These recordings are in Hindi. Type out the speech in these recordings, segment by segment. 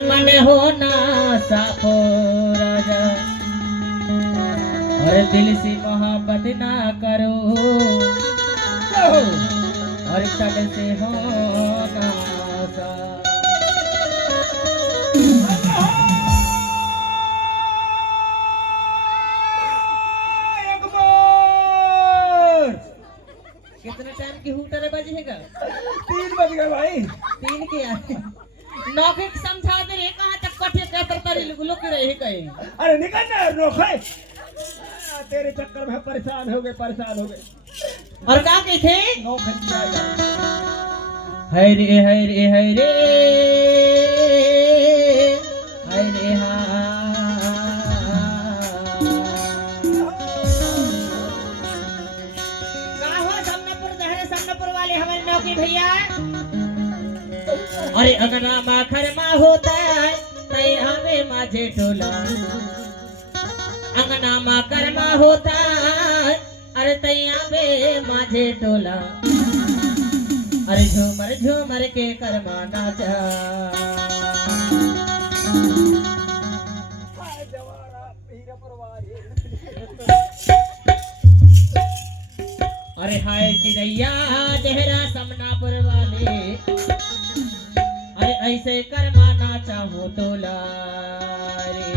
मन होना साफो राजा और दिल से मोहब्बत ना करो और तन से होना सा कितने टाइम की हूटर बजेगा? 3 बज गए भाई। 3 के नौके समझा दे रे कहां तक कठे का तरकारी लुक रहे कहीं। अरे निकल ना नौके, तेरे चक्कर में परेशान हो गए। और क्या कहते नौके जाएगा। हाय रे हाय रे हाय रे हाय रे हा का हो समनपुर वाले हमारे नौकी भैया। अरे अगना माखर मा होता है तय हमें माझे टोला अंगना माखर मा होता है अरे तैया बे माझे टोला अरे झूमर झूमर के कर्मा नाचा अरे हाय चिड़ैया देहरा समनापुर वाले अरे ऐसे कर्मा नाचा हो टोला रे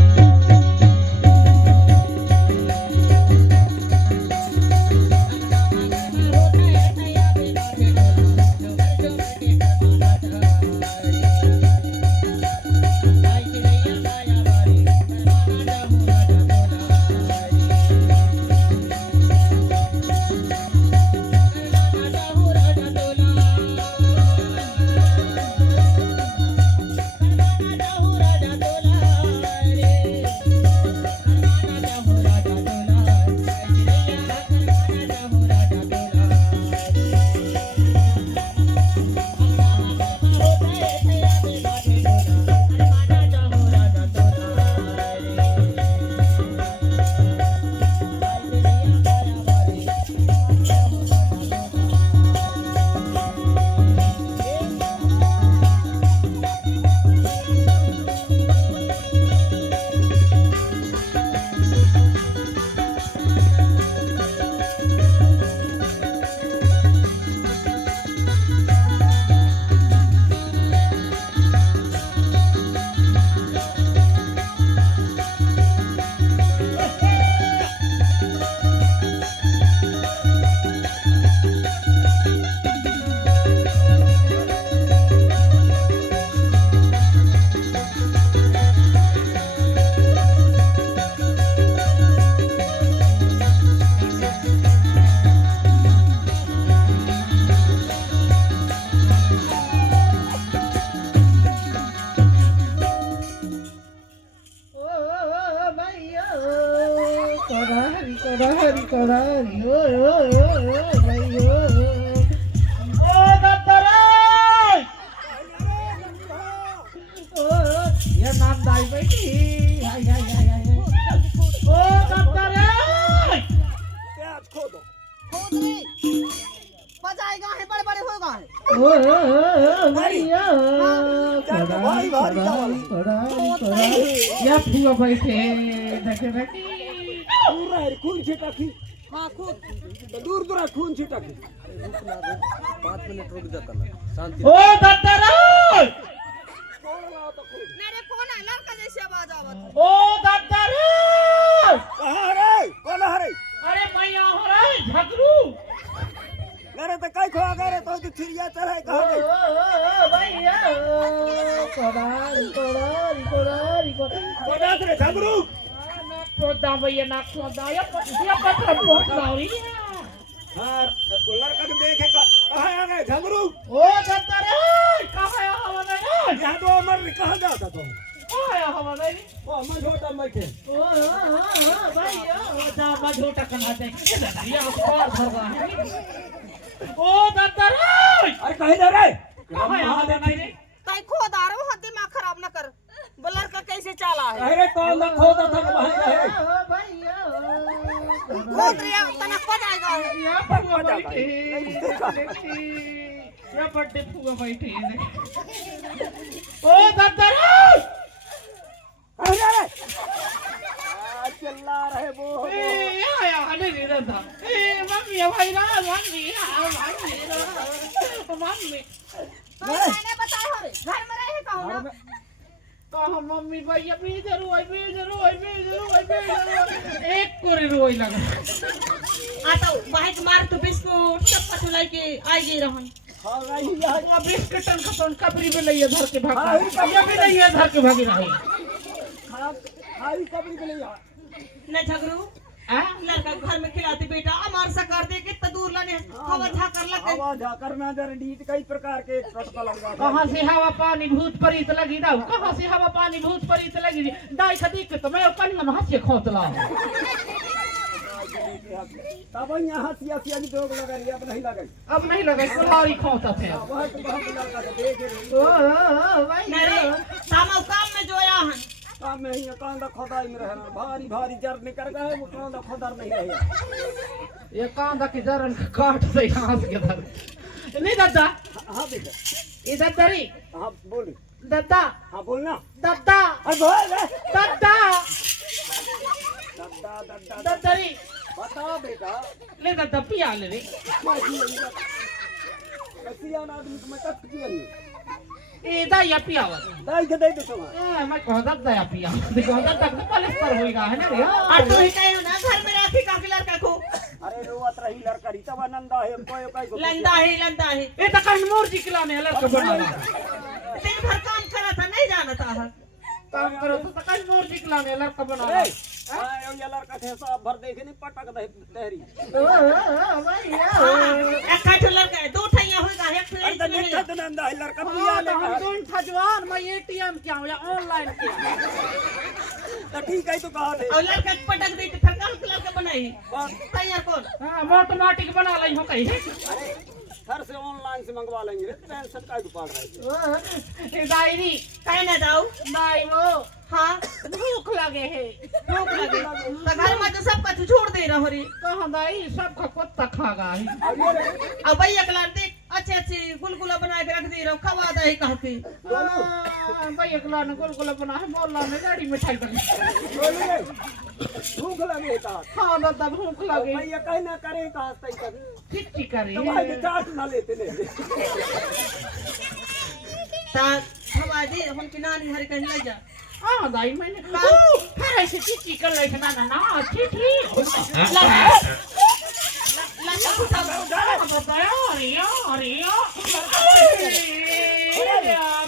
खून छिटा दूर दूर खून छिटा 5 मिनट रुक जा करना शांति। ओ दत्तराज मेरे कौन है लड़का जैसे आवाज आवत। ओ दत्तराज कहां रे कौन है रे? अरे मैं यहाँ हो रहा है झगड़ू मेरे तो कई खो गए तो चिड़िया चढ़ाई कहां गई? ओ भैया कोड़ा रे झगड़ू पोदा भैया ना पोदा या पत्थर पोत लाऊरी हां लड़का को देखे कहां आ गए झगड़ू? ओ दत्तराज कहां आया हमारा यहां तो अमर कहां जाता तुम? कहां आया हमारा ओ मैं छोटा मैं के ओ भैया जा मझोटा कना दे ये और भरवा है ओ दत्तराज अरे कहीं जा रे कहां आया हमारा रे तई खोदार हो दिमाग खराब न कर। बलर का कैसे चाला है? अरे कौन ना खोदा था वहां गए भैया खोद रिया तनक पजाएगा। या फुआ बैठी या बर्थडे फुआ बैठी ओ दत्तराज नहीं रहता ए मम्मी भाई ना मम्मी मम्मी तो मैंने बताया हो रे घर में रहे कहूं ना कहा मम्मी भैया बेजर हुआ एक कोरे रोई लगा आता बाइक मार तो बिस्कुट सब पछुलाई के आई गई रहन हाँ नहीं यार वो बिस्कुटन का तो कबरी में लइए धर के भागा ये भी नहीं है धर के भागी रही खाई कभी के लिए यार न झगड़ू लड़का घर में खिलाते बेटा अमार सा कर दे कितना दूर लाने हवा झाकर लगे हवा झाकर में जर डीट कई प्रकार के टटका लगा कहाँ से हवा पानी भूत परीत लगी दाऊ कहाँ से हवा पानी भूत परीत लगी दाई खदी के तो मैं कहीं में हंस के खोतला तब यहाँ हंसी हंसी अभी दोग लगा रही अब नहीं लगा अब नहीं लगा कुल्हाड़ी खोता थे वह तो बहुत लड़का था देख रही ओ भाई नरे सामा काम में जोया हन काम में ही कांदा खोदाई में रहना भारी भारी जर निकल गए वो कांदा खोदार नहीं रहे ये कांदा की जरन काट से हंस के धर नहीं दादा हाँ बेटा इधर दरी हाँ बोल दादा हाँ बोलना दादा अरे बोल रे दादा दद्दा दद्दा दादरी बता बेटा ले दादा पिया ले रे कैसी आदमी को मैं तक किया नहीं ए दाई पिया दाई के दे दो तुम मैं कह दादा पिया देखो दादा तक पुलिस पर होएगा है ना और तू ही कहे ना घर में राखी का लड़का को अरे रोवत रही लड़का री तब नंदा है कोई कोई लंदा है ए तो कहीं मोर जी खिलाने लड़का बनाना दिन भर काम करा था नहीं जाना था काम करो तो कहीं मोर जी खिलाने लड़का बनाना हां ये लड़का थे सब भर देखे नहीं पटक दहरी ओ भैया एक काठ लड़का है दो ठैया होगा एक अरे तो फ्रेंच देखा तो नंदा है लड़का पिया ले हम दोन ठजवान मैं एटीएम क्या हो या ऑनलाइन क्या तो ठीक है तो कहा दे और लड़का के पटक दे तो फिर काम लड़का बनाई तैयार कौन हां ऑटोमेटिक बना लई हो कहीं अरे घर से ऑनलाइन से मंगवा लेंगे टेंशन का को पाल रहे ए डायरी कहीं ना जाओ नहीं वो हाँ भूख लगे है भूख लगे तो घर में तो सब कुछ छोड़ दे रहो रे कहां दाई सब का कुत्ता खागा है अब भैया कलर देख अच्छे गुलगुला बना के रख दे रहो खवा दे कह के भाई एकला ने गुलगुला बना है मोला ने गाड़ी में ठाई कर भूख लगे था हां दादा भूख लगे भैया कहीं ना करे का हंसता ही कभी चिट्ठी करे तो भाई चाट ना लेते ले ता खवा दे हम की नानी हर कहीं ले जा हां दाई मैंने फिर ऐसे चिट्ठी कर ले ना ना चिट्ठी लड़का उठा बताया अरे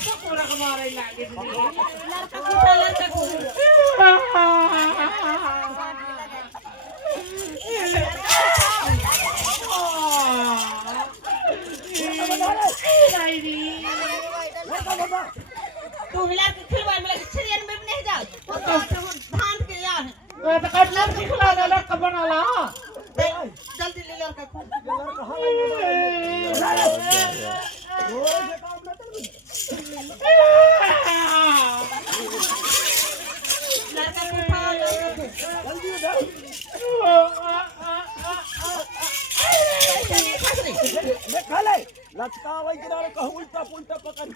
पकोड़ा का मारे लागे लड़का को तू हिलार के खिलवा में लगे छरियन में नहीं जा और तो भांत के या है मैं तो कटला खिला दे लड़का बना ला जल्दी ले लड़का को लड़का हां रोज काम ना लड़का को उठा जल्दी उधर ले खा ले लचका वही किनारे कहूं उल्टा पुल्टा पकड़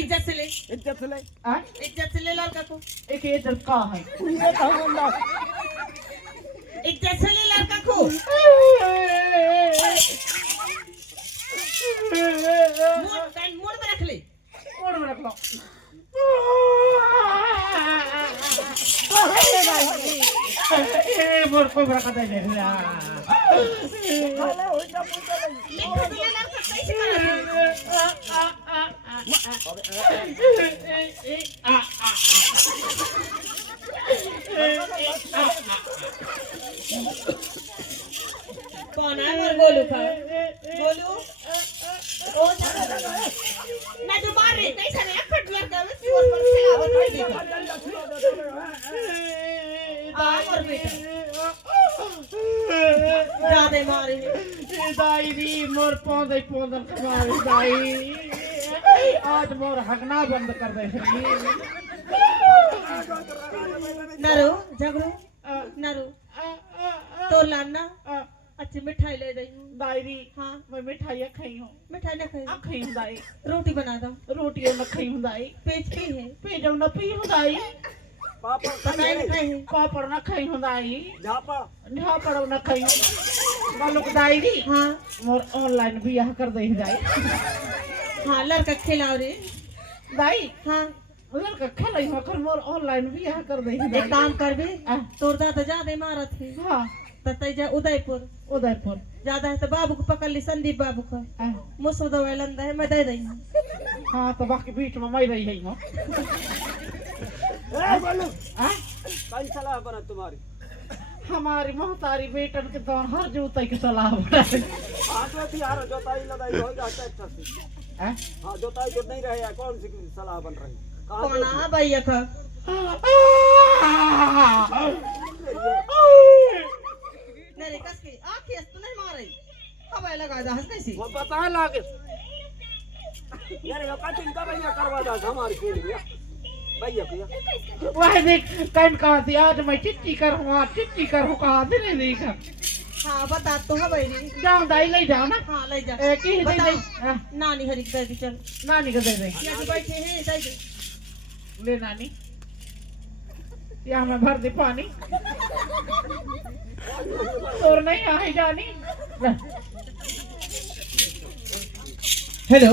इज्जत से ले इज्जत ले लड़का को एक इज्जत का है ये कहूं ना इज्जत से ले लड़का को मोड़ में रख ले मोड़ में रख लो ए मोड़ को रखा दे ले खाले उल्टा पुल्टा लिखा तो ले लड़का कैसे करा कौन है मोर गोलू का गोलू ओ मैं तो मार रही कैसे रे फट लड़का में प्योर पर खिलावत है देखो आ मोर बेटा ज्यादा मारे दाई री मोर पौधे पौधन कमारी दाई आज मोर हगना बंद कर दे नरो झगड़ो नरो तो लाना अच्छी मिठाई ले दई दाई हाँ मैं मिठाई खाई हूँ मिठाई ना खाई खाई हूँ दाई रोटी बना दो रोटियों न खाई हूँ दाई पेज की है पेजो न पी हूँ दाई पापड़ बताई नहीं पापड़ न खाई हुंदाई झापा झापड़ न खाई मालूक दाई दी हाँ मोर ऑनलाइन बियाह कर दे जाए हाँ लड़का खिलाओ रे दाई हाँ लड़का खेलै मकर मोर ऑनलाइन बियाह कर दे एक जाए काम करबे आ, तोर दादा ज्यादा मारत है हाँ ततई जा उदयपुर उदयपुर ज्यादा है तो बाबू को पकड़ ली संदीप बाबू का आ, मुसो दवाई लंदा है मैं दे रही हूँ हाँ तो बाकी बीच में मैं रही है ए बोलो आ कई सलाह बना तुम्हारी हमारी महतारी बेटन के तो हर जूते की सलाह बनाए आज वो थी यार जोताई लगाई होगा ट्रैक्टर से आ? हाँ जोताई जो नहीं रहे कौन सी सलाह बन रही कहाँ कौन आ भैया का मेरे कस की आँखें तो नहीं मारे हवा लगा जा हंस कैसी वो बता लागे यार ये कटिंग का भैया करवा दा हमारी खेल में भैया भैया वह देख कहीं कहा थी आज मैं चिट्ठी करूँ कहा थी नहीं देखा हाँ बता तो है भाई जाओ दाई ले जाओ ना हाँ ले जा एक ही दे बता दे नानी हरी दे दी चल नानी को दे दे यहाँ जो बैठे हैं दे दे ले नानी यहाँ मैं भर दे पानी और नहीं आई जानी हेलो